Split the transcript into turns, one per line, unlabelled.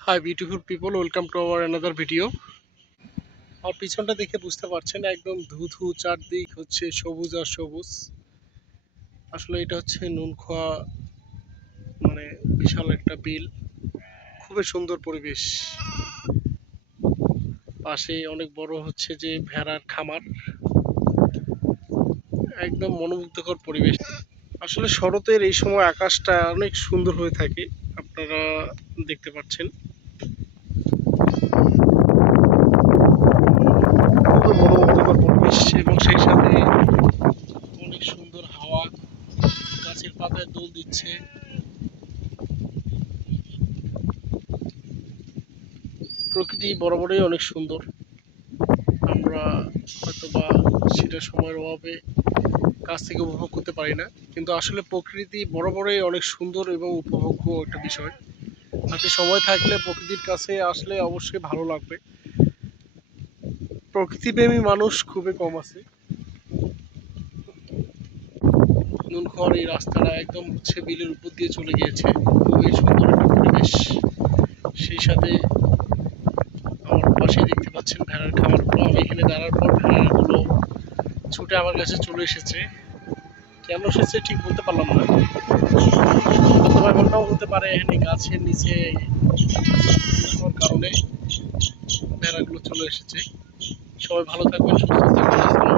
Hi beautiful people welcome to our another video আর পিছনটা দেখে বুঝতে পারছেন, একদম ধু ধু চারদিক হচ্ছে সবুজ আর সবুজ। আসলে এটা হচ্ছে নুনখোয়া মানে বিশাল একটা বিল। খুবই সুন্দর পরিবেশ। পাশে অনেক বড় হচ্ছে যে ভেড়ার খামার। একদম মনোমুগ্ধকর পরিবেশ। আসলে শরতের এই সময় আকাশটা অনেক সুন্দর হয়ে থাকে। আপনারা দেখতে পাচ্ছেন। পরিবেশ এবং সেই সাথে অনেক সুন্দর হাওয়া গাছের পাতায় দোল দিচ্ছে। প্রকৃতি বরাবরই অনেক সুন্দর। আমরা হয়তো বা সেটা সময়ের অভাবে কাছ থেকে উপভোগ করতে পারি না। কিন্তু আসলে প্রকৃতি বরাবরই অনেক সুন্দর এবং উপভোগ্য একটা বিষয়। হাতে সময় থাকলে প্রকৃতির কাছে আসলে অবশ্যই ভালো লাগবে। প্রকৃতিপ্রেমী মানুষ খুবই কম আছে। নুনখর এই রাস্তাটা একদম হচ্ছে বিলের উপর দিয়ে চলে গিয়েছে। খুবই সুন্দর একটা পরিবেশ। সেই সাথে আমার পাশে দেখতে পাচ্ছেন ভেড়ার খামারগুলো আমি এখানে দাঁড়ার পর ভেড়াগুলো ছুটে আমার কাছে চলে এসেছে। কেন এসেছে ঠিক বলতে পারলাম না। অথবা এমনটাও হতে পারে এখানে গাছের নিচে কারণে ভেড়াগুলো চলে এসেছে। সবাই ভালো থাকবেন, সুস্থ থাকবেন